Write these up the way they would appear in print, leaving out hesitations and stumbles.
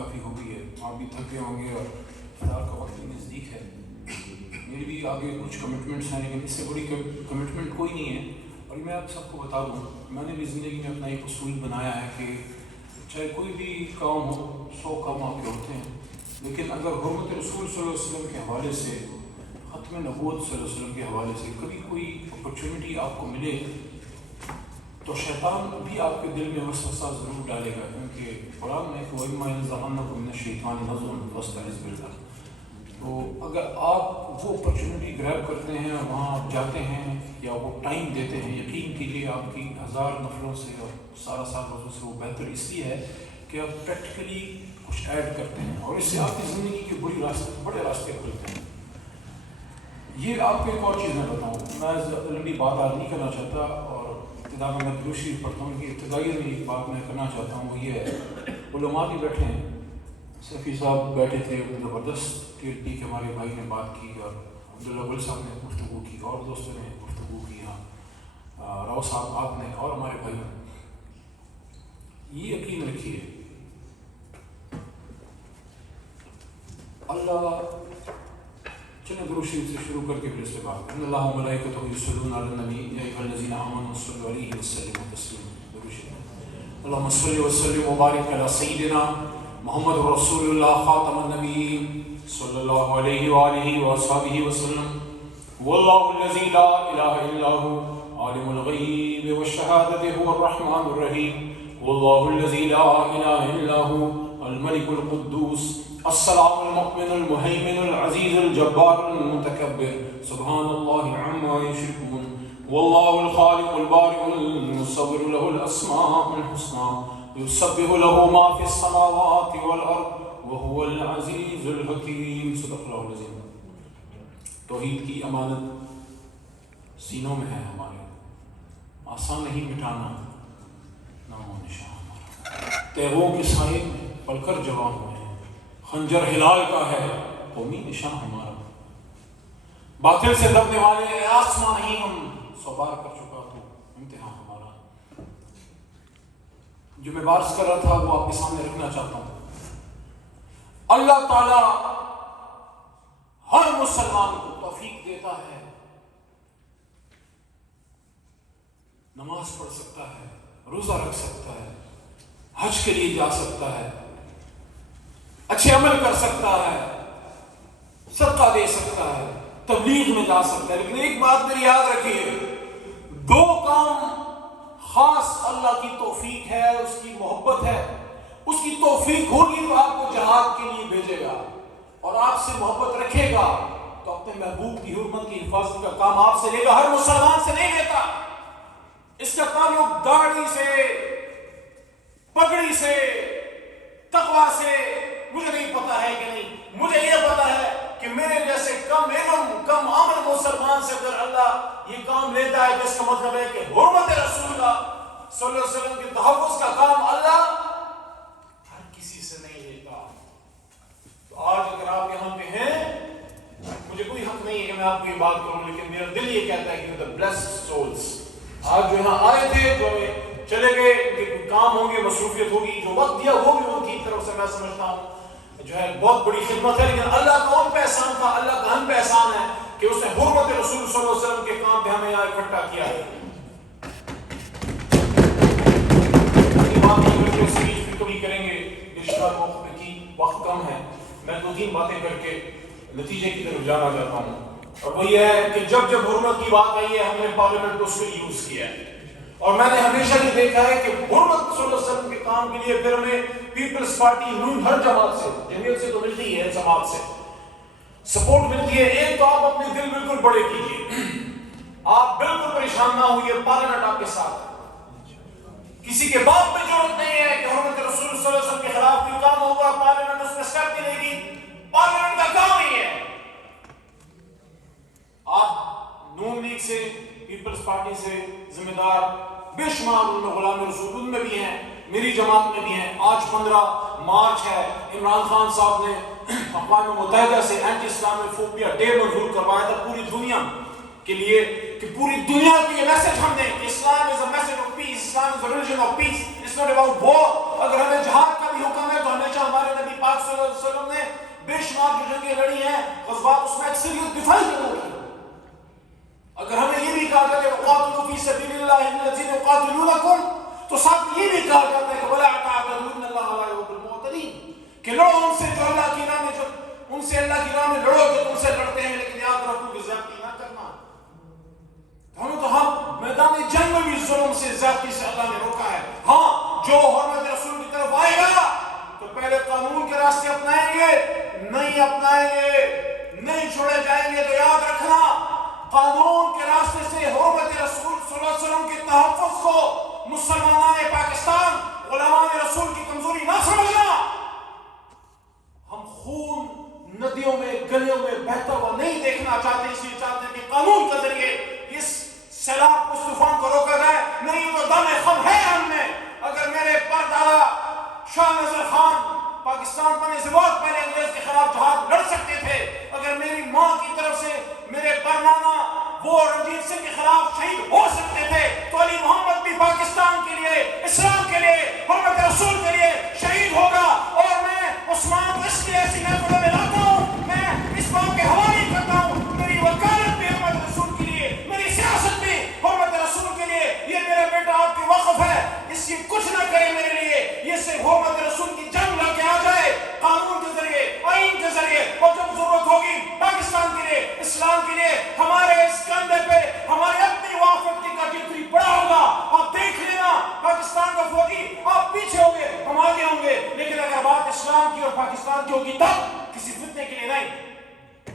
کافی ہو گئی ہے، آپ بھی تھکے ہوں گے اور افطار کا وقت بھی نزدیک ہے. میری بھی آگے کچھ کمٹمنٹس ہیں، لیکن اس سے بڑی کمٹمنٹ کوئی نہیں ہے. اور میں آپ سب کو بتا دوں، میں نے بھی زندگی میں اپنا ایک اصول بنایا ہے کہ چاہے کوئی بھی کام ہو، 100 کام آپ کے ہوتے ہیں، لیکن اگر حرمت رسول صلی اللہ علیہ وسلم کے حوالے سے، ختم نبوت صلی اللہ علیہ وسلم کے حوالے سے کبھی کوئی اپرچونٹی آپ کو ملے تو شیطان بھی آپ کے دل میں وسوسہ ضرور ڈالے گا، کیونکہ قرآن میں وَإِمَّا يَنزَغَنَّكُم مِّنَ الشَّيْطَانِ نَزْغٌ فَاسْتَعِذْ بِاللَّهِ. تو اگر آپ وہ اپرچونٹی گریب کرتے ہیں اور وہاں آپ جاتے ہیں یا وہ ٹائم دیتے ہیں، یقین کیجیے آپ کی 1000 نفلوں سے اور سارا سال روزوں سے وہ بہتر اس لیے ہے کہ آپ پریکٹیکلی کچھ ایڈ کرتے ہیں اور اس سے آپ کی زندگی کے بڑے راستے کھلتے ہیں. یہ آپ کو ایک اور چیز میں بتاؤں، میں لمبی بات آج نہیں کرنا چاہتا، اور ابتدا میں درود شریف پڑھتا ہوں کہ ابتدائی میں ایک بات میں کرنا چاہتا ہوں، وہ یہ ہے علماء بھی بیٹھے ہیں. سیفی صاحب بیٹھے تھے، زبردست ٹی کے ہمارے بھائی نے بات کی، اور عبداللہ گل صاحب نے گفتگو کی، اور دوستوں نے گفتگو کی، راؤ صاحب آپ نے، اور ہمارے بھائی نے. یہ یقین رکھیے اللہ، چلیں درود شریف سے شروع کر کے پھر اس کے بعد ان اللہ و ملائکتہ یصلون علی النبی یا ایھا الذین آمنوا صلوا علیہ وسلموا تسلیما. درود شریف. اللہم صل وسلم وبارک علی سیدنا محمد رسول اللہ خاتم النبیین صلی اللہ علیہ وآلہ وصحبہ وسلم. واللہ الذی لا الہ الا هو عالم الغیب والشہادۃ هو الرحمن الرحیم. واللہ الذی لا الہ الا هو الملک القدوس السلام المؤمن المہیمن العزیز الجبار المتکبر سبحان اللہ عما یشرکون. واللہ الخالق البارئ المصور له الاسماء الحسنى یسبح له ما فی السماوات والارض وهو العزیز الحکیم. صدق اللہ العظیم. توحید کی امانت سینوں میں ہے ہمارے، آسان نہیں مٹانا نام و نشان ہمارا. تیغوں کے سائے میں پل کر جوان ہوئے ہیں، خنجر ہلال کا ہے قومی نشان ہمارا. باطل سے دبنے والے آسمان نہیں، ہم 100 بار کر چکا تو امتحان ہمارا. جو میں بارش کر رہا تھا وہ آپ کے سامنے رکھنا چاہتا ہوں. اللہ تعالی ہر مسلمان کو توفیق دیتا ہے، نماز پڑھ سکتا ہے، روزہ رکھ سکتا ہے، حج کے لیے جا سکتا ہے، اچھے عمل کر سکتا ہے، صدقہ دے سکتا ہے، تبلیغ میں جا سکتا ہے. لیکن ایک بات میری یاد رکھیے، 2 کام خاص اللہ کی توفیق ہے، اس کی محبت ہے. اس کی توفیق ہوگی تو آپ کو جہاد کے لیے بھیجے گا، اور آپ سے محبت رکھے گا تو اپنے محبوب کی حرمت کی حفاظت کا کام آپ سے لے گا. ہر مسلمان سے نہیں لیتا. اس کا تعلق داڑھی سے، پگڑی سے، تقویٰ سے مجھے نہیں پتا ہے کہ نہیں. مجھے یہ پتا ہے کہ میرے جیسے کم علم، کم عمل مسلمان سے اگر اللہ یہ کام لیتا ہے، جس کا مطلب ہے کہ حرمت رسول اللہ صلی اللہ علیہ وسلم کے تحفظ کا کام اللہ ہر کسی سے نہیں لیتا. تو آج اگر آپ یہاں پہ ہیں، مجھے کوئی حق نہیں ہے کہ میں آپ کو یہ بات کروں، لیکن میرا دل یہ کہتا ہے کہ the blessed souls آج جو یہاں آئے تھے، جو چلے گئے، کہ کام ہوں گے، مصروفیت ہوگی، جو وقت دیا وہ بھی ان کی طرف سے میں سمجھتا ہوں جو ہے بہت بڑی خدمت ہے. لیکن اللہ کا ان پہ احسان تھا، اللہ کا ہم پہ احسان ہے کہ اس نے حرمت رسول صلی اللہ علیہ وسلم کے کام پہ ہمیں یہاں اکٹھا کیا ہے. کبھی کریں گے وقت کم ہے. میں 2-3 باتیں کر کے نتیجے کی طرف جانا چاہتا ہوں، اور وہ یہ ہے کہ جب حرمت کی بات آئی ہے، ہم نے پارلیمنٹ کو اس کو یوز کیا ہے. اور میں نے ہمیشہ یہ دیکھا ہے کہ حرمت صلی اللہ علیہ وسلم کے کام کے لیے پھر ہمیں پیپلز پارٹی نون ہر جماعت سے، جمعیت سے تو ملتی ہے، جماعت سے سپورٹ ملتی ہے. ایک تو آپ اپنے دل بالکل بڑے کیجیے، آپ بالکل پریشان نہ ہوئیے، پارلیمنٹ آپ کے ساتھ ہے. کسی کے باپ میں ضرورت نہیں ہے کہ حرمت رسول صلی اللہ علیہ وسلم کے خلاف کوئی کام ہوگا، پارلیمنٹ اس میں اسٹیپ نہیں لے گی. پارلیمنٹ کا کام ہی ہے. آپ نون لیگ سے، پیپلز پارٹی سے ذمہ دار بے شمار ان میں غلام رسول ان میں بھی ہیں، میری جماعت میں بھی ہیں. آج 15 مارچ ہے، عمران خان صاحب نے اقوام متحدہ سے اینٹی اسلاموفوبیا ڈے منظور کروایا تھا پوری دنیا کے لیے، کہ پوری دنیا کو یہ میسج ہم دیں کہ Islam is a message of peace, Islam is a religion of peace, it's not about war. اگر ہمیں جہاد کا بھی حکم ہے تو ہمیشہ ہمارے نبی صلی اللہ علیہ وسلم نے بے شمار جو جنگیں لڑی ہیں غزوات، اس میں اکثریت دفاعی جنگوں کی. اگر ہمیں یہ بھی کہا جاتا ہے وقاتلوا فی سبیل اللہ الذین یقاتلونکم، تو ساتھ یہ بھی کہا جاتا ہے کہ ولا تعتدوا ان اللہ لا یحب المعتدین، کہ لڑو ان سے جو اللہ کی راہ میں، جو ان سے اللہ کی راہ میں لڑو جو تم سے لڑتے ہیں، لیکن یاد رکھو کہ زیادتی نہ کرنا. ہم میدان جنگ میں بھی ظلم سے، زیادتی سے اللہ نے روکا ہے. ہاں جو حرمت رسول کی طرف آئے گا تو پہلے قانون کے راستے اپنائیں گے، نہیں اپنائیں گے، نہیں چھوڑے جائیں گے. تو یاد رکھنا قانون کے راستے سے حرمت رسول صلی اللہ علیہ وسلم کے تحفظ کو مسلمانان پاکستان علماء رسول کی کمزوری نہ سمجھنا. ہم خون ندیوں میں گلیوں میں بہتا ہوا نہیں دیکھنا چاہتے، اس لیے چاہتے ہیں کہ قانون کے ذریعے اس سیلاب اس طوفان کو روکا جائے. نہیں تو دم خم ہے ہم میں. اگر میرے پردادا شاہ نذر خان پاکستان بننے سے بہت پہلے انگریز کے خلاف جہاد لڑ سکتے تھے، اگر میری ماں کی طرف سے میرے پرنانا وہ رنجیت سنگھ کے خلاف شہید ہو سکتے تھے، تو علی محمد بھی پاکستان کے لیے، اسلام کے لیے، حرمت رسول کے لیے شہید ہوگا. اور میں عثمان کو اس لیے ایسی محفلوں میں لاتا ہوں، میں اس بات کے حوالے کرتا ہوں، میری وکالت بھی حرمت رسول کے لیے، میری سیاست بھی حرمت رسول کے لیے. یہ میرا بیٹا آپ کے وقف ہے، اس کی کچھ نہ کرے میرے لیے. یہ صرف حرمت رسول کی جنگ لا کے آ جائے قانون کے ذریعے، آئین کے ذریعے، اور جب ضرورت ہوگی پاکستان کے لیے، اسلام کے لیے، ہمارے اس کندھے پہ ہماری اپنی وافقتی کا جتنی بڑا ہوگا. آپ دیکھ لینا پاکستان کا فوجی، آپ پیچھے ہوں گے، ہم آگے ہوں گے، لیکن اگر بات اسلام کی اور پاکستان کی ہوگی تب کسی فتنے کے لیے نہیں.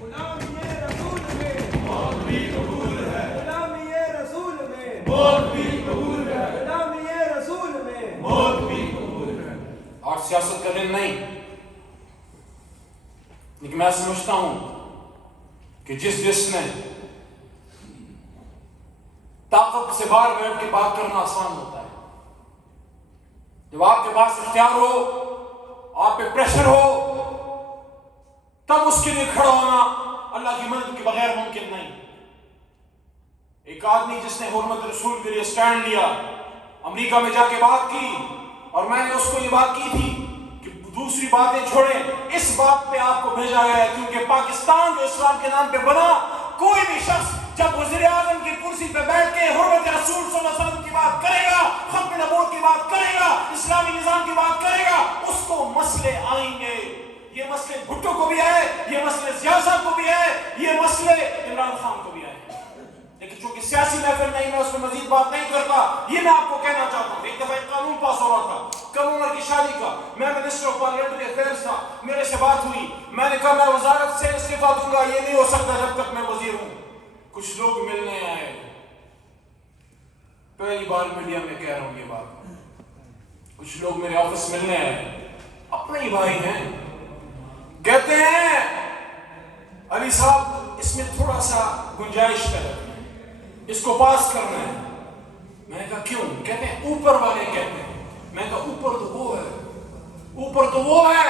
غلامی رسول میں موت بھی قبول ہے، غلامی رسول میں موت بھی قبول ہے، غلامی رسول میں موت بھی قبول ہے. اور سیاست کا دن نہیں، لیکن میں سمجھتا ہوں کہ جس نے طاقت سے باہر بیٹھ کے بات کرنا آسان ہوتا ہے. جب آپ کے پاس اختیار ہو، آپ پہ پریشر ہو، تب اس کے لیے کھڑا ہونا اللہ کی مدد کے بغیر ممکن نہیں. ایک آدمی جس نے حرمت رسول کے لیے سٹینڈ لیا، امریکہ میں جا کے بات کی، اور میں نے اس کو یہ بات کی تھی کہ دوسری باتیں چھوڑیں، اس بات پہ آپ کو بھیجا گیا ہے کیونکہ پاکستان جو اسلام کے نام پہ بنا، کوئی بھی شخص جب وزیر اعظم کی کرسی پہ بیٹھ کے حرمت رسول صلی اللہ علیہ وسلم کی بات کرے گا، ختم نبوت کی بات کرے گا، اسلامی نظام کی بات کرے گا، اس کو مسئلے آئیں گے. یہ مسئلے بھٹو کو بھی آئے، یہ مسئلے ضیاء صاحب کو بھی آئے، یہ مسئلے عمران خان کو بھی آئے. لیکن چونکہ سیاسی محفل نہیں، میں اس میں مزید بات نہیں کرتا. یہ میں آپ کو کہنا چاہتا ہوں، ایک دفعہ ایک قانون پاس ہو رہا تھا کم عمر کی شادی کا. میں منسٹر آف پارلیمنٹری افیئرز تھا، میرے سے بات ہوئی، میں نے کہا میں وزارت سے استعفیٰ دوں گا، یہ نہیں ہو سکتا جب تک میں وزیر ہوں. کچھ لوگ ملنے آئے، پہلی بار میڈیا میں کہہ رہا ہوں یہ بات. کچھ لوگ میرے آفس ملنے آئے، اپنے ہی بھائی ہیں، کہتے ہیں علی صاحب اس میں تھوڑا سا گنجائش ہے، اس کو پاس کرنا ہے. میں نے کہا کیوں؟ کہتے ہیں اوپر والے کہتے ہیں. میں نے کہا اوپر تو وہ ہے، اوپر تو وہ ہے،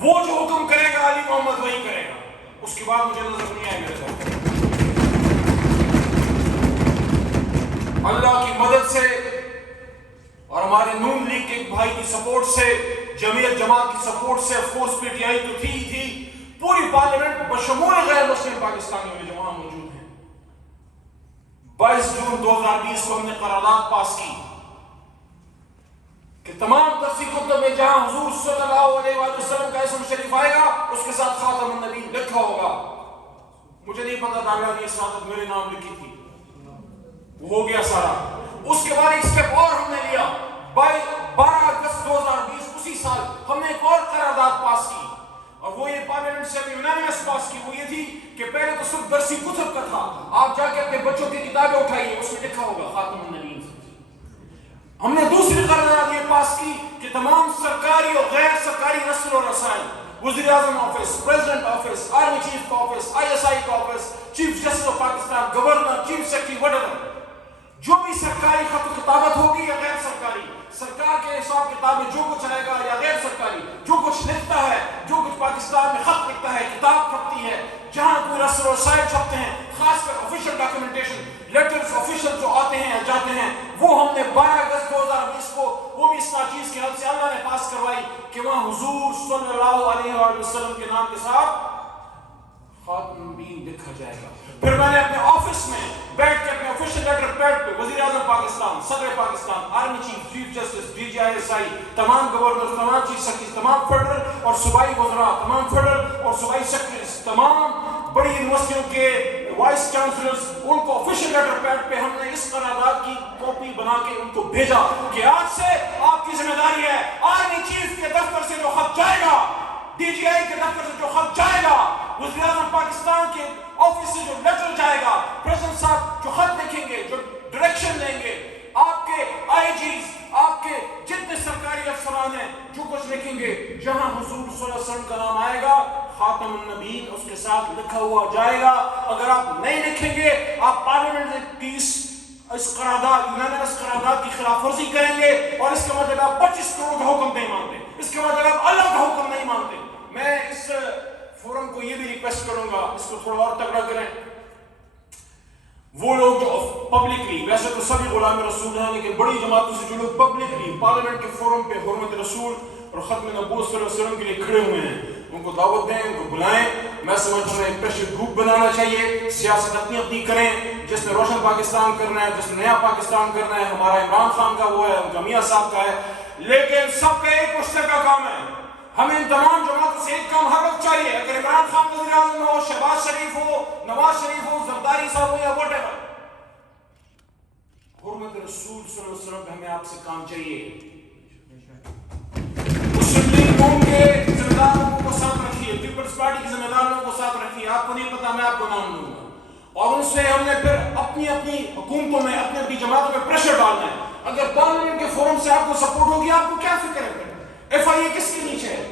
وہ جو حکم کرے گا علی محمد وہی کرے گا. اس کے بعد مجھے نظر نہیں آئے میرے ساتھ. اللہ کی مدد سے اور ہمارے نون لیگ کے بھائی کی سپورٹ سے، جمعیت جماعت کی سپورٹ سے، of course P T I تو تھی، پوری پارلیمنٹ بشمول غیر مسلم پاکستانیوں میں جو وہاں موجود ہیں. 22 جون 2020 کو ہم نے قرارداد پاس کی کہ تمام تفسیر کتب میں جہاں حضور صلی اللہ علیہ وآلہ وسلم کا اسم شریف آئے گا، اس کے ساتھ خاتم النبی لکھا ہوگا. مجھے نہیں پتا داغیانی سعادت میرے نام لکھی تھی، وہ ہو گیا سارا. اس کے بعد ایک سٹیپ اور ہم نے لیا. 12 اگست 2020 اسی سال ہم نے ایک اور قرارداد پاس کی، اور وہ یہ پارلیمنٹ سے یونانیمس پاس کی. وہ یہ تھی کہ پہلے تو صرف درسی کتب کا تھا، آپ جا کے اپنے بچوں کی کتابیں اٹھائیے، اس میں لکھا ہوگا خاتم النبیین. ہم نے دوسری قرارداد یہ پاس کی کہ تمام سرکاری اور غیر سرکاری رسل و رسائل، وزیر اعظم office, president office, army chief کا آفس، ISI کا office, chief justice of Pakistan, governor, chief secretary, whatever, جو بھی سرکاری خط و خطابت ہوگی یا غیر سرکاری، سرکار کے حساب کتاب میں جو کچھ آئے گا یا غیر سرکاری، جو کچھ لکھتا ہے، جو کچھ پاکستان میں خط لکھتا ہے، کتاب چھپتی ہے، جہاں کوئی رسل و رسائل چھپتے ہیں، خاص کر آفیشیل ڈاکیومنٹیشن، لیٹرز آفیشیل جو آتے ہیں یا جاتے ہیں، وہ ہم نے 12 اگست 2020 کو وہ بھی اس ناچیز کے حل سے اللہ نے پاس کروائی کہ وہاں حضور صلی اللہ علیہ وآلہ وسلم کے نام کے ساتھ خاتم النبیین لکھا جائے گا. پھر میں نے اپنے آفس میں بیٹھ کے اپنے آفیشیل لیٹر پیڈ پہ وزیر اعظم پاکستان, صدر Pakistan, army chief, chief justice, D G I S I, تمام گورنر, تمام چیف سیکرٹریز, تمام فیڈرل اور صوبائی وزراء, تمام فیڈرل اور صوبائی سیکرٹریز, تمام بڑی یونیورسٹیوں کے وائس چانسلرز, ان کو آفیشیل لیٹر پیڈ پہ ہم نے اس قرارداد کی کاپی بنا کے ان کو بھیجا کہ آج سے آپ کی ذمہ داری ہے آرمی چیف کے دفتر سے جو خط جائے گا, ڈی جی آئی کے دفتر سے جو خط جائے گا, وزیر اعظم پاکستان کے آفس سے جو لیٹر جائے گا, پریزیڈنٹ صاحب جو خط لکھیں گے, جو ڈائریکشن دیں گے, آپ کے آئی جیز, آپ کے جتنے سرکاری افسران ہیں جو کچھ لکھیں گے, جہاں حضور صلی اللہ علیہ وسلم کا نام آئے گا خاتم النبیین اس کے ساتھ لکھا ہوا جائے گا. اگر آپ نہیں لکھیں گے, آپ پارلیمنٹ کی اس قرارداد, یونانیمس قرارداد کی خلاف ورزی کریں گے, اور اس کا مطلب آپ 25 کروڑ کا حکم نہیں مانتے, اس کا مطلب آپ اللہ کا حکم نہیں مانتے. میں اس فورم کو یہ بھی ریکویسٹ کروں گا, اس کو تھوڑا اور تگڑا کریں. وہ لوگ جو پبلکلی, ویسے تو سبھی غلام رسول ہیں, لیکن بڑی جماعتوں سے جو لوگ پبلکلی پارلیمنٹ کے فورم پہ حرمت رسول اور ختم نبوت صلی اللہ علیہ وسلم کے لیے کھڑے ہوئے ہیں, ان کو دعوت دیں, ان کو بلائیں. میں سمجھتا ہوں ایک پریشر گروپ بنانا چاہیے, سیاست اپنی اپنی کریں, جس نے روشن پاکستان کرنا ہے, جس نے نیا پاکستان کرنا ہے, ہمارا عمران خان کا وہ ہے, ان کا میاں صاحب کا ہے, لیکن سب کا ایک مشترکہ کام ہے. ہمیں ان تمام جماعتوں سے ایک کام ہر وقت چاہیے, اگر عمران خان وزیر اعظم ہو, شہباز شریف ہو, نواز شریف ہو, زرداری صاحب ہو, یا واٹ ایور, حرمت رسول صلی اللہ علیہ وسلم پہ ہمیں آپ سے کام چاہیے. مسلم لیگ قوم کے ذمہ دار لوگوں کو ساتھ رکھیے, پیپلز پارٹی کے ذمہ دار لوگوں کو ساتھ رکھیے. آپ کو نہیں پتا, میں آپ کو نام دوں گا, اور ان سے ہم نے پھر اپنی اپنی حکومتوں میں, اپنی اپنی جماعتوں میں پریشر ڈالنا ہے. اگر پارلیمنٹ کے فورم سے آپ کو سپورٹ ہوگی, آپ کو کیا فکر ہے؟ ایف آئی اے کس کے نیچے ہے,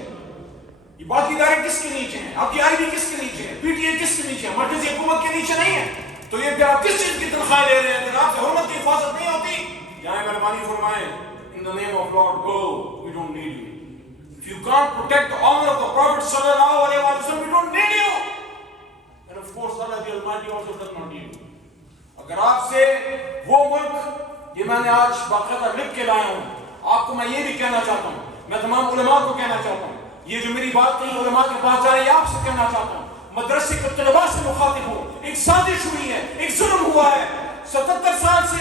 یہ باقی ادارے کس کے نیچے ہیں, آپ کی آئی بی کس کے نیچے ہے, پی ٹی اے کس کے نیچے ہے, مرکزی حکومت کے نیچے نہیں ہے. تو یہ پھر آپ کس چیز کی تنخواہ لے رہے ہیں؟ اگر آپ سے حرمت کی حفاظت نہیں ہوتی, جائیں مہربانی فرمائیں, in the name of Lord, go, we don't need you. If you can't protect the honor of the Prophet sallallahu alaihi wasallam, we don't need you. And of course Allah the Almighty also does not need you. اگر آپ سے وہ ملک, یہ میں نے آج باقاعدہ لکھ کے لایا ہوں, آپ کو میں یہ بھی کہنا چاہتا ہوں, میں تمام علماء کو کہنا چاہتا ہوں, یہ جو میری بات کہیں علماء کے پاس جا رہی ہے, آپ سے کہنا چاہتا ہوں, مدرسے کے طلباء سے مخاطب ہوں, ایک سازش ہوئی ہے, ایک ظلم ہوا ہے, 77 سال سے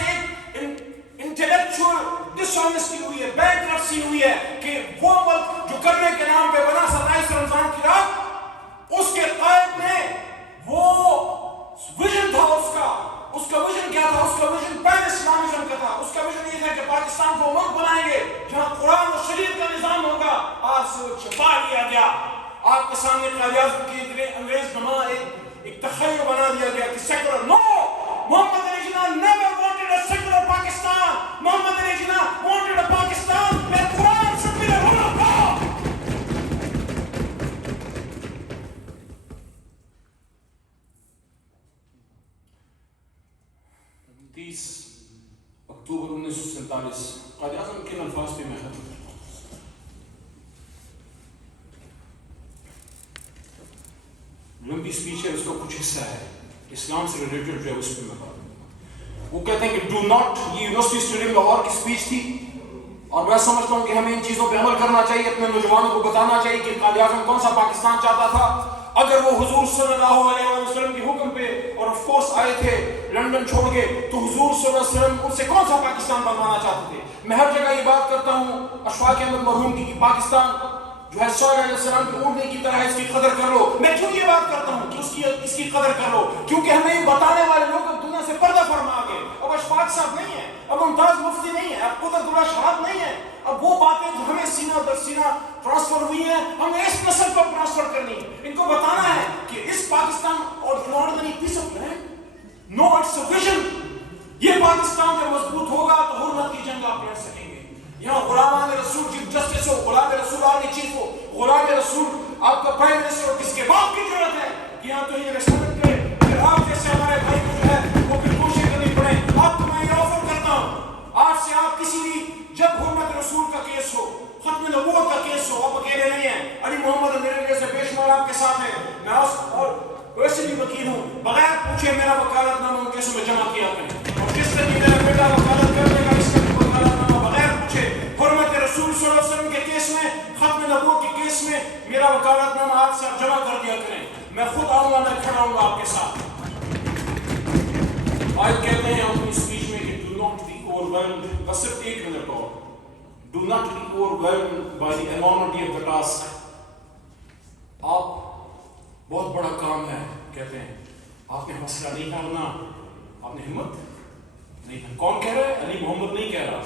ایک انٹلیکچوئل ڈس آنیسٹی ہوئی ہے, بینکرپسی ہوئی ہے, کہ وہ ملک جو کرنے کے نام پہ بنا 27 رمضان کی رات, اس کے قائد نے وہ ویژن تھا, اس کا ویژن کیا تھا؟ اس کا ویژن پین اسلامزم کا تھا. اس کا ویژن یہ تھا کہ پاکستان کو ملک بنائیں گے جہاں قرآن و شریعت کا نظام ہوگا. آج سے وہ چھپا لیا گیا, آپ کے سامنے قائد-اعظم کی انگریز نما ایک تخیل بنا دیا گیا کہ secular. No, Muhammad Ali Jinnah never wanted a secular Pakistan. Muhammad Ali Jinnah wanted a Pakistan where Quran should be the rule of law. 30 اکتوبر 1947 قائد-اعظم کن الفاظ پہ میں ختم کرتا ہوں. لمبی سپیچ ہے, اس کا کچھ حصہ ہے اسلام سے ریلیٹڈ جو ہے, اس پہ میں بات کروں. وہ کہتے ہیں کہ ڈو ناٹ, یہ یونیورسٹی اسٹوڈنٹ لاہور کی سپیچ تھی, اور میں سمجھتا ہوں کہ ہمیں ان چیزوں پہ عمل کرنا چاہیے, اپنے نوجوانوں کو بتانا چاہیے کہ قائد-اعظم کون سا پاکستان چاہتا تھا. اگر وہ حضور صلی اللہ علیہ وسلم کے حکم پہ اور آف کورس آئے تھے لندن چھوڑ کے, تو حضور صلی اللہ علیہ وسلم ان سے کون سا پاکستان بنوانا چاہتے تھے. میں ہر جگہ یہ بات کرتا ہوں اشفاق احمد مرحوم کی, کہ پاکستان جو ہے صالح علیہ السلام کی اونٹنی کی طرح, اس کی قدر کر لو. میں کیوں یہ بات کرتا ہوں کہ اس کی قدر کر لو؟ کیونکہ ہمیں یہ بتانے والے لوگ اب دنیا سے پردہ فرما گئے. اب اشفاق صاحب نہیں ہے, اب ممتاز مفتی نہیں ہے, اب قدرت اللہ شہاب نہیں ہے. اب وہ باتیں جو ہمیں سینہ در سینہ ٹرانسفر ہوئی ہیں, ہمیں اس نسل کو ٹرانسفر کرنی ہے. ان کو بتانا ہے کہ اس پاکستان اور ordinary piece of land, no it's a vision. یہ پاکستان جب مضبوط ہوگا تو حرمت کی جنگ آپ لڑ سکیں گے. یہاں غلامان رسول چیف جسٹس ہو, غلام رسول آرمی چیف ہو, غلام رسول آپ کا پرائم منسٹر ہو, کس کے باپ کی ضرورت ہے کہ یہاں تو یہ ریسپیکٹ کرے. پھر آپ جیسے ہمارے بھائی کو جو ہے وہ پھر کوشش کرنی پڑے. آپ کو میں یہ آفر کرتا ہوں, آج سے آپ کسی بھی, جب حرمت رسول کا کیس ہو, ختم نبوت کا کیس ہو, آپ اکیلے نہیں ہیں. علی محمد میرے جیسے بے شمار آپ کے ساتھ ہیں. میں اور ویسے بھی وکیل ہوں, بغیر پوچھے میرا وکالت نامہ ان کیسوں میں جمع کیا کریں. اور جس سے بھی میرا بیٹا وکالت کر دے گا, اس کا بھی وکالت نامہ بغیر پوچھے حرمت رسول صلی اللہ علیہ وسلم کے کیس میں, ختم نبوت کے کیس میں میرا وکالت نامہ آج سے آپ جمع کر دیا کریں، میں خود آؤں گا، میں کھڑا ہوں گا آپ کے ساتھ۔ آج کہتے ہیں اپنی اسپیچ میں کہ ڈو ناٹ بی اوورwhelmed، بس صرف 1 منٹ اور، ڈو ناٹ بی اوورwhelmed by the enormity of the task. آپ بہت بڑا کام ہے، کہتے ہیں آپ نے حوصلہ نہیں ہارنا، آپ نے ہمت نہیں۔ کون کہہ رہا ہے؟ علی محمد نہیں کہہ رہا،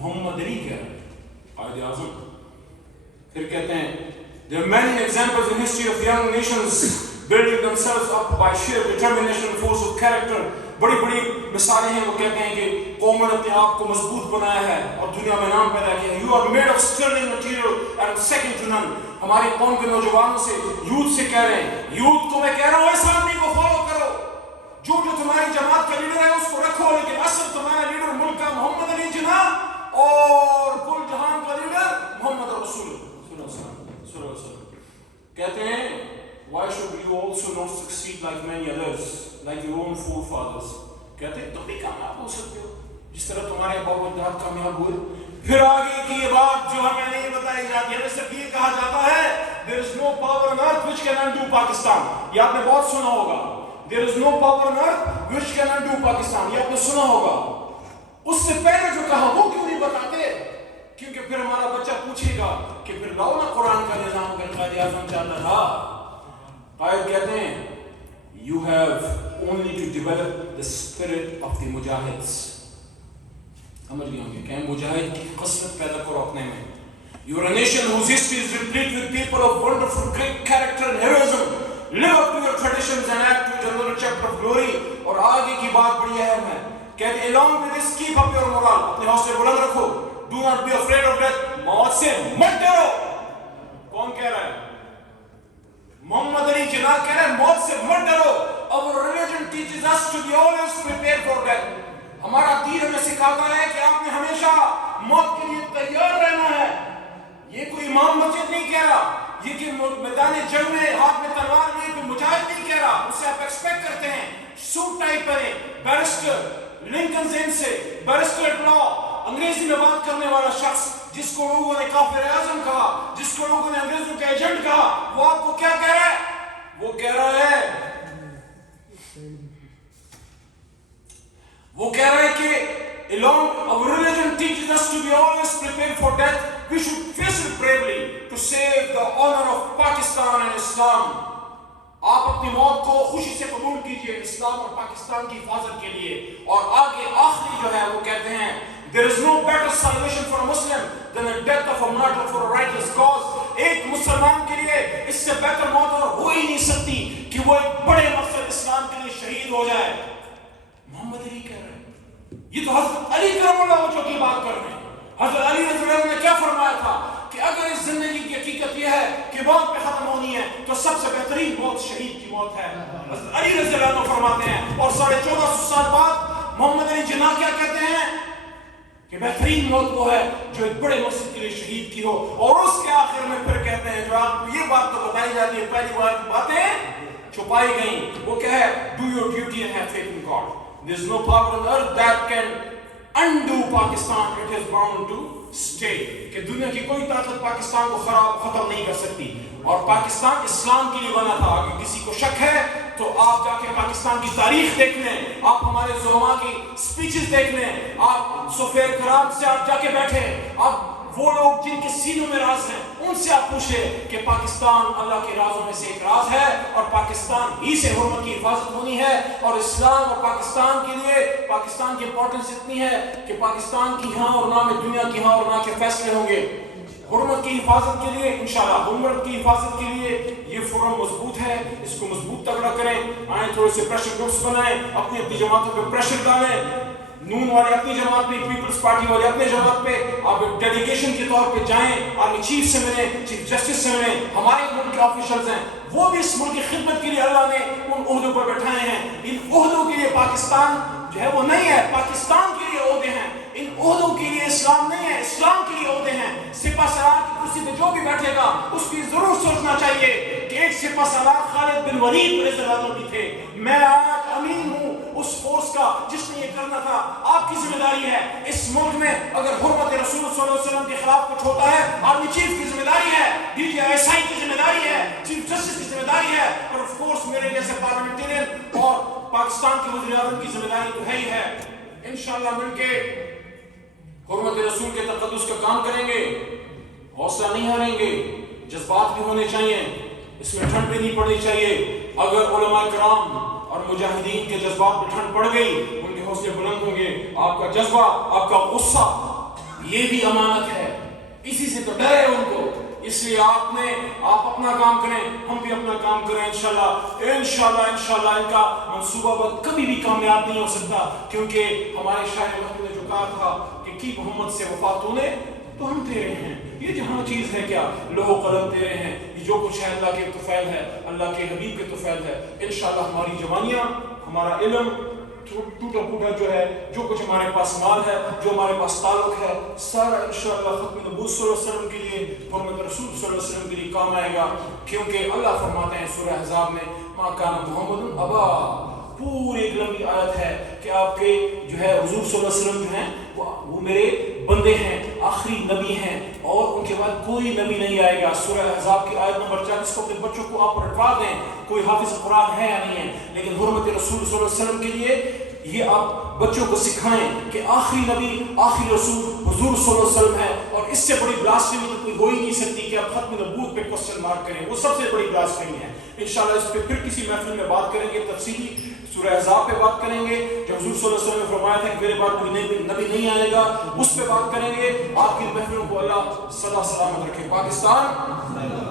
محمد علی کہہ رہا ہے، قائد اعظم۔ پھر کہتے ہیں there are many examples in history of young nations building themselves up by sheer determination and force of character۔ بڑی بڑی مثالیں ہیں، وہ کہتے ہیں کہ قوم نے اپنے آپ کو مضبوط بنایا ہے اور دنیا میں نام پیدا کیا ہے۔ You are made of sterling material and second to none۔ ہماری قوم کے نوجوانوں سے، یوتھ سے کہہ رہے ہیں، یوتھ کو میں کہہ رہا ہوں اس آدمی کو فالو کرو، جو تمہاری جماعت کا لیڈر ہے اس کو رکھو، لیکن اصل تمہارا لیڈر ملک کا محمد علی جناح اور کل جہان کا لیڈر محمد رسول صلی اللہ علیہ وسلم۔ کہتے ہیں why should you also not succeed like many others, like your own forefathers۔ کہتے ہیں تم بھی کامیاب ہو سکتے ہو جس طرح تمہارے باپ و اجداد کامیاب ہوئے۔ پھر آگے کی یہ بات جو ہمیں نہیں بتائی جاتی ہے، صرف یہ کہا جاتا ہے there is no power on earth which can undo Pakistan۔ یہ آپ نے بہت سنا ہوگا، there is no power on earth which can undo Pakistan، یہ آپ نے سنا ہوگا۔ اس سے پہلے جو کہا وہ کیوں نہیں بتاتے؟ کیونکہ پھر ہمارا بچہ پوچھے گا کہ پھر لاؤ نا قرآن کا نظام کا قائد اعظم چاہتا تھا۔ قائد کہتے ہیں you have only to develop the spirit of the mujahids۔ سمجھ گئے ہوں گے کہ مجاہد کی خصلت پیدا کرو اپنے میں۔ You are a nation whose history is replete with people of wonderful great character and heroism۔ Live up to your traditions and add to it another chapter of glory۔ اور آگے کی بات بڑی اہم ہے، کہتے ہیں along with this keep up your morale، اپنے حوصلے بلند رکھو۔ Do not be afraid of death، موت سے مت ڈرو۔ کون کہہ رہا ہے؟ محمد علی جناح کہہ رہے ہیں موت سے مت ڈرو۔ Our religion teaches us to be always prepared for death۔ ہمارا دین ہمیں سکھاتا ہے کہ آپ نے ہمیشہ موت کے لیے تیار رہنا ہے۔ یہ کوئی امام مسجد نہیں کہہ رہا، یہ کہ میدان جنگ میں ہاتھ میں تلوار نہیں، کوئی مجاہد نہیں کہہ رہا، اسے آپ ایکسپیکٹ کرتے ہیں سوٹ ٹائی پہنے، بیرسٹر لنکن زین سے، بیرسٹر لا، انگریزی میں بات کرنے والا شخص جس کو لوگوں نے کافر اعظم کہا، جس کو لوگوں نے انگریزوں کا ایجنٹ کہا، وہ آپ کو کیا کہہ رہا ہے؟ وہ کہہ رہا ہے کہ along our religion teaches us to be always prepared for death۔ We should face it bravely to save the honor of Pakistan and Islam۔ آپ اپنی موت کو خوشی سے قبول کیجئے اسلام اور پاکستان کی حفاظت کے لیے۔ اور آگے آخری جو ہے وہ کہتے ہیں there is no better salvation for a Muslim than the death of a martyr for a righteous cause۔ ایک مسلمان کے لیے اس سے بہتر موت اور ہو ہی نہیں سکتی کہ وہ ایک بڑے مقصد اسلام کے لیے شہید ہو جائے۔ محمد علی کہہ رہے ہیں، یہ تو حضرت علی کرم اللہ وجہہ کی بات کر رہے ہیں۔ حضرت علی رضی اللہ عنہ نے کیا فرمایا تھا کہ اگر اس زندگی کی حقیقت یہ ہے کہ موت پہ ختم ہونی ہے تو سب سے بہترین موت شہید کی موت ہے۔ حضرت علی رضی اللہ عنہ فرماتے ہیں، اور 1450 سال بعد محمد علی جناح کیا کہتے ہیں کہ بہترین موت وہ ہے جو ایک بڑے مقصد کے لیے شہید کی ہو۔ اور اس کے آخر میں پھر کہتے ہیں جو آپ کو یہ بات تو بتائی جاتی ہے، پہلی بار کی باتیں چھپائی گئیں، وہ کیا ہے do your duty and have faith in God۔ There is no power on earth that can undo Pakistan, it is bound to stay۔ کہ دنیا کی کوئی طاقت پاکستان کو ختم نہیں کر سکتی، اور پاکستان اسلام کے لیے بنا تھا۔ اگر کسی کو شک ہے تو آپ جا کے پاکستان کی تاریخ دیکھ لیں، آپ ہمارے زعماء کی سپیچز دیکھ لیں، آپ صفحہ کرام سے آپ جا کے بیٹھے، آپ وہ لوگ جن کے سینوں میں راز ہیں ان سے آپ پوچھیں کہ پاکستان اللہ کے رازوں میں سے ایک راز ہے، اور پاکستان ہی سے حرمت کی حفاظت ہونی ہے۔ اور اسلام اور پاکستان کے لیے پاکستان کی امپورٹنس اتنی ہے کہ پاکستان کی ہاں اور نہ میں دنیا کی ہاں اور نہ کے فیصلے ہوں گے۔ حرمت کی حفاظت کے لیے انشاءاللہ، حرمت کی حفاظت کے لیے یہ فورم مضبوط ہے، اس کو مضبوط تگڑا کریں۔ آئیں تھوڑے سے پریشر گروپس بنائیں، اپنی جماعتوں پہ پریشر ڈالیں، نون والے اپنی جماعت پہ، پیپلز پارٹی والے اپنے جماعت پہ، آپ ایک ڈیلیگیشن کے طور پہ جائیں، آرمی چیف سے ملیں، چیف جسٹس سے ملیں، ہمارے ملک کے آفیشلز ہیں، وہ بھی اس ملک کی خدمت کے لیے اللہ نے ان عہدوں پر بٹھائے ہیں۔ ان عہدوں کے لیے پاکستان جو ہے وہ نہیں ہے، پاکستان کے لیے عہدے ہیں، ان عہدوں کے لیے اسلام نہیں ہے، اسلام کے لیے عہدے ہیں۔ سپہ سالار کی کرسی پہ جو بھی بیٹھے گا اس کی ضرور سوچنا چاہیے کہ ایک سپہ سالار خالد بن ولید رضی اللہ عنہ بھی تھے۔ میں آج امین ہوں اس فورس کا جس نے یہ کرنا تھا۔ آپ کی ذمہ داری ہے اس ملک میں اگر حرمت رسول صلی اللہ علیہ وسلم کے خلاف کچھ ہوتا ہے، آرمی چیف کی ذمہ داری ہے، ڈی جی آئی ایس آئی کی ذمہ داری ہے, چیف جسٹس کی ذمہ داری ہے, اور آف کورس میرے جیسے پارلیمنٹرین اور پاکستان کے وزیر اعظم کی ذمہ داری تو ہے ہی ہے. انشاءاللہ مل کے حرمت رسول کے تقدس کا کام کریں گے, حوصلہ نہیں ہاریں گے, جذبات بھی ہونے چاہیے, اس میں ٹھنڈ بھی نہیں پڑنی چاہیے. اگر علماء کرام اور مجاہدین کے جذبات میں ٹھنڈ پڑ گئی, ان کے حوصلے بلند ہوں گے. آپ کا جذبہ, آپ کا غصہ, یہ بھی امانت ہے, اسی سے تو ڈرے ان کو. اس لیے آپ اپنا کام کریں, ہم بھی اپنا کام کریں. انشاءاللہ ان کا منصوبہ بد کبھی بھی کامیاب نہیں ہو سکتا, کیونکہ ہمارے شاعر وقت نے جو کہا تھا کہ کی محمد سے وفا تو نے تو ہم تیرے ہیں. یہ جہاں چیز ہے کیا, لوح و قلم تیرے ہیں. یہ جو کچھ ہے اللہ کے طفیل ہے, اللہ کے حبیب کے طفیل ہے. انشاءاللہ ہماری جوانیاں, ہمارا علم, ٹوٹا پھوٹا جو ہے, جو کچھ ہمارے پاس مال ہے, جو ہمارے پاس تعلق ہے, سارا انشاءاللہ ختم نبوت صلی اللہ علیہ وسلم کے لیے, حرمت رسول صلی اللہ علیہ وسلم کے لیے کام آئے گا. کیونکہ اللہ فرماتے ہیں سورہ احزاب میں, ما کان محمد ابا, پوری ایک لمبی آیت ہے کہ آپ کے جو ہے حضور صلی اللہ علیہ وسلم جو ہیں وہ میرے بندے ہیں, آخری نبی ہیں, اور ان کے بعد کوئی نبی نہیں آئے گا. سورہ احزاب کی آیت نمبر 40 کو اپنے بچوں کو آپ رٹوا دیں, کوئی حافظ قرآن ہے یا نہیں ہے, لیکن حرمت رسول صلی اللہ علیہ وسلم کے لیے یہ آپ بچوں کو سکھائیں کہ آخری نبی, آخری رسول حضور صلی اللہ علیہ وسلم ہے. اور اس سے بڑی بلاسفیمی تو کوئی ہو ہی نہیں سکتی کہ آپ ختم نبوت پہ کوسچن مارک کریں, وہ سب سے بڑی بلاسفیمی ہے. انشاءاللہ اس پہ پھر کسی محفل میں بات کریں گے, تفصیلی سورہ احزاب پہ بات کریں گے, جو حضور صلی اللہ علیہ وسلم نے فرمایا تھا کہ میرے بعد کوئی نبی نہیں آئے گا, اس پہ بات کریں گے. آپ کی محفلوں کو اللہ صدا سلامت رکھے. پاکستان